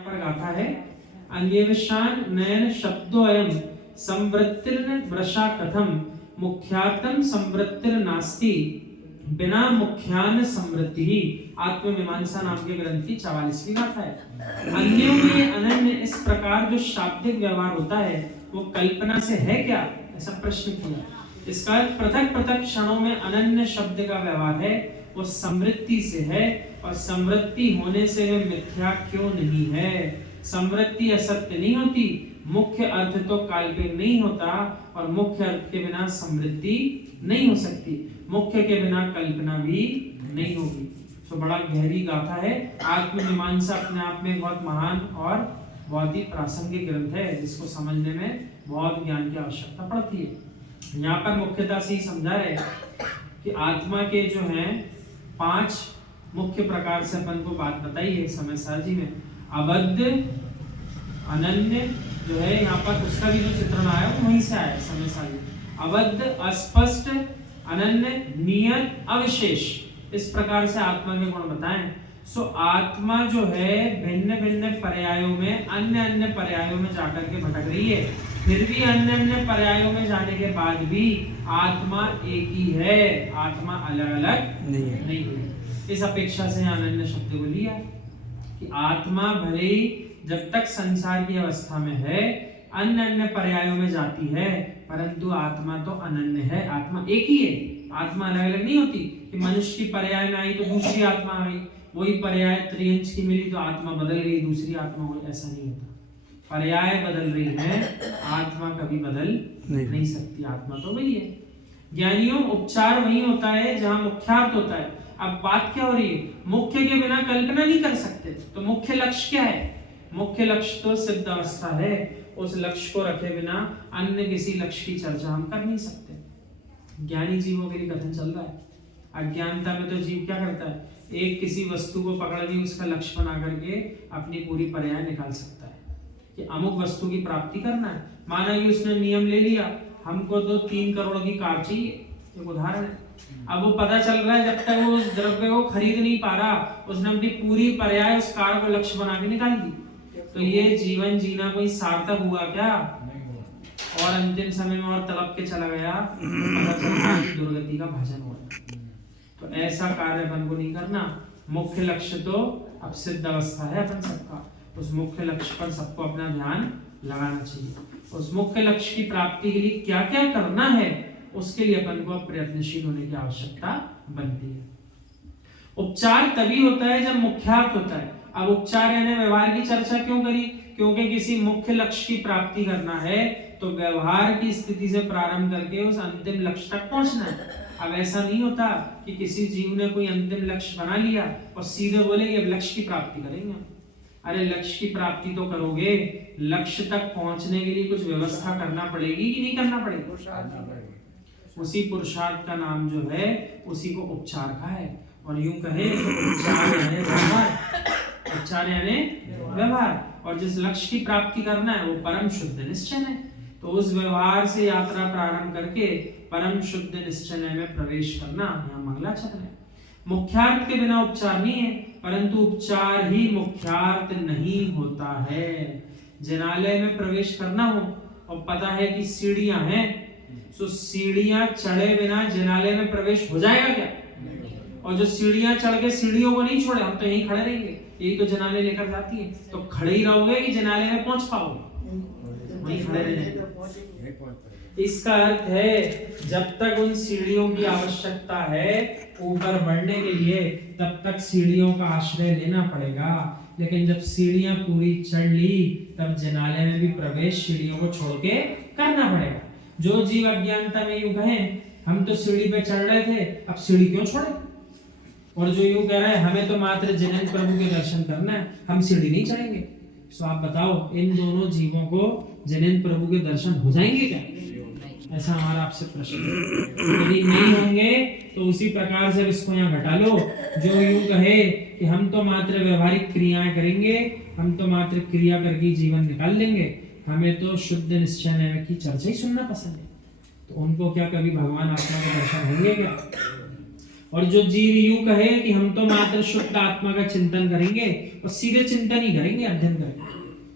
पर गाथा है अन्येषान् नयन शब्दोऽयं संवृत्तिर्न वृषा कथम मुख्यातम संवृत्तिर्नास्ति बिना मुख्यान समृद्धि ही। आत्ममीमांसा नाम के ग्रंथ की 44वीं गाथा है। अन्यों में अनन्य इस प्रकार जो शाब्दिक व्यवहार होता है वो कल्पना से है क्या, ऐसा प्रश्न किया। इसका पृथक पृथक क्षणों में अनन्य शब्द का व्यवहार है, वो समृद्धि से है, और समृद्धि होने से वे मिथ्या क्यों नहीं है। समृद्धि असत्य नहीं होती, मुख्य अर्थ तो काल्पनिक नहीं होता, और मुख्य अर्थ के बिना समृद्धि नहीं हो सकती, मुख्य के बिना कल्पना भी नहीं होगी। तो बड़ा गहरी गाथा है। आत्ममीमांसा अपने आप में बहुत महान और बहुत ही प्रासंगिक ग्रंथ है, जिसको समझने में बहुत ज्ञान की आवश्यकता पड़ती है। यहाँ पर मुख्यतः से ही समझा है कि आत्मा के जो हैं 5 मुख्य प्रकार से अपन को बात बताई है समय सार जी में। अबद्ध, अनन्य जो है यहाँ पर उसका भी जो चित्रण आया वो वहीं से आया है समय सार जी। अबद्ध, अस्पष्ट, अनन्य, नियत, अविशेष, इस प्रकार से आत्मा के गुण बताएं। सो आत्मा जो है भिन्न भिन्न पर्यायों में अन्य अन्य पर्यायों में जाकर के भटक रही है, फिर भी अन्य अन्य पर्यायों में जाने के बाद भी आत्मा एक ही है, आत्मा अलग अलग नहीं है। इस अपेक्षा से अनन्य शब्द को लिया कि आत्मा भले ही जब तक संसार की अवस्था में है अन्य अन्य पर्यायों में जाती है, परंतु आत्मा तो अनन्य है, आत्मा एक ही है, आत्मा अलग अलग नहीं होती कि मनुष्य की पर्याय में आई तो दूसरी आत्मा आ गई, वही पर्याय त्रियंश की मिली तो आत्मा बदल गई, दूसरी आत्मा हुई, ऐसा नहीं होता। पर्याय बदल रही है, आत्मा कभी बदल नहीं सकती, आत्मा तो वही है। ज्ञानियों उपचार वही होता है जहां मुख्यार्थ होता है। अब बात क्या हो रही है, मुख्य के बिना कल्पना नहीं कर सकते, तो मुख्य लक्ष्य क्या है? मुख्य लक्ष्य तो सिद्ध अवस्था है, उस लक्ष्य को रखे बिना अन्य किसी लक्ष्य की चर्चा हम कर नहीं सकते। ज्ञानी जीवों के लिए कथन चल रहा है। अज्ञानता में तो जीव क्या करता है, एक किसी वस्तु को पकड़ के उसका लक्ष्य बना करके अपनी पूरी पर्याय निकाल सकता है कि अमुक वस्तु की प्राप्ति करना है। माना कि उसने नियम ले लिया, हमको तो 3 करोड़ की कार चाहिए, एक उदाहरण है। अब वो पता चल रहा है जब तक वो उस द्रव्य को खरीद नहीं पा रहा, उसने अपनी पूरी पर्याय उस कार को लक्ष्य बना के निकाल दी, तो ये जीवन जीना कोई सार्थक हुआ क्या? और अंतिम समय में और तलब के चला गया, दुर्गति का भाजन हुआ। तो ऐसा कार्य अपन को नहीं करना। मुख्य लक्ष्य तो अब सिद्ध अवस्था है अपन सबका, उस मुख्य लक्ष्य पर सबको अपना ध्यान लगाना चाहिए। उस मुख्य लक्ष्य की प्राप्ति के लिए क्या क्या करना है, उसके लिए अपन को प्रयत्नशील होने की आवश्यकता बनती है। उपचार तभी होता है जब मुख्यार्थ होता है। अब उपचार यानी व्यवहार की चर्चा क्यों करी? क्योंकि किसी मुख्य लक्ष्य की प्राप्ति करना है तो व्यवहार की स्थिति से प्रारंभ करके उस अंतिम लक्ष्य तक पहुंचना है। अब ऐसा नहीं होता कि किसी जीव ने कोई अंतिम लक्ष्य बना लिया और सीधे बोले अब लक्ष्य की प्राप्ति करेंगे। अरे लक्ष्य की प्राप्ति तो करोगे, लक्ष्य तक पहुंचने के लिए कुछ व्यवस्था करना पड़ेगी कि नहीं करना पड़ेगी? उसी पुरुषार्थ का नाम जो है उसी को उपचार का है। और यूं कहे उपचार यानी व्यवहार, उपचार यानी व्यवहार, और जिस लक्ष्य की प्राप्ति करना है वो परम शुद्ध निश्चय है। तो उस व्यवहार से यात्रा प्रारंभ करके परम शुद्ध निश्चय में प्रवेश करना यहाँ मंगलाचरण है। मुख्यार्थ के बिना उपचार नहीं है, परंतु उपचार ही मुख्यार्थ नहीं होता है। जिनालय में प्रवेश करना हो और पता है कि सीढ़ियां हैं, तो सीढ़ियां चढ़े बिना जिनालय में प्रवेश हो जाएगा क्या? और जो सीढ़ियां चढ़ के सीढ़ियों को नहीं छोड़े, हम तो यहीं खड़े रहेंगे, यही तो जिनालय लेकर जाती है, तो खड़े ही रहोगे कि जिनालय में पहुंच पाओगे? वहीं खड़े रहेंगे। इसका अर्थ है जब तक उन सीढ़ियों की आवश्यकता है ऊपर बढ़ने के लिए, तब तक सीढ़ियों का आश्रय लेना पड़ेगा। लेकिन जब सीढ़ियां पूरी चढ़ ली तब जिनालय में भी प्रवेश सीढ़ियों को छोड़ के करना पड़ेगा। जो जीव अज्ञानता में यूं कहें हम तो सीढ़ी पे चढ़ रहे थे, अब सीढ़ी क्यों छोड़े? और जो यूं कह रहे हैं हमें तो मात्र जिनेन्द्र प्रभु के दर्शन करना है, हम सीढ़ी नहीं चढ़ेंगे, तो आप बताओ इन दोनों जीवों को जिनेन्द्र प्रभु के दर्शन हो जाएंगे क्या? ऐसा हमारा आपसे प्रश्न है। यदि नहीं होंगे तो उसी प्रकार से इसको यहाँ घटा लो। जो यूं कहे कि हम तो मात्र व्यवहारिक क्रियाएं करेंगे, हम तो मात्र क्रिया करके जीवन निकाल लेंगे, हमें तो शुद्ध निश्चय की चर्चा ही सुनना पसंद है, तो उनको क्या कभी भगवान आत्मा के दर्शन होंगे क्या? और जो जीव यूं कहे कि हम तो मात्र शुद्ध आत्मा का चिंतन करेंगे और सीधे चिंतन ही करेंगे, अध्ययन करेंगे,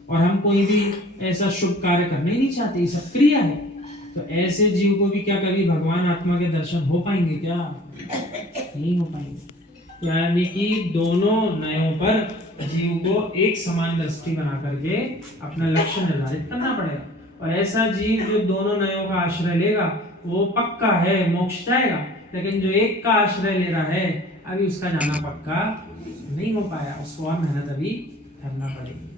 और हम कोई भी ऐसा शुभ कार्य करना ही नहीं चाहते, ये सब क्रिया है, तो ऐसे जीव को भी क्या कभी भगवान आत्मा के दर्शन हो पाएंगे? क्या नहीं हो पाएंगे। यानी कि दोनों नयों पर जीव को एक समान दृष्टि बना करके अपना लक्ष्य निर्धारित करना पड़ेगा, और ऐसा जीव जो दोनों नयों का आश्रय लेगा वो पक्का है मोक्ष जाएगा, लेकिन जो एक का आश्रय ले रहा है अभी उसका जाना पक्का नहीं हो पाया, उसको और मेहनत अभी करना पड़ेगी।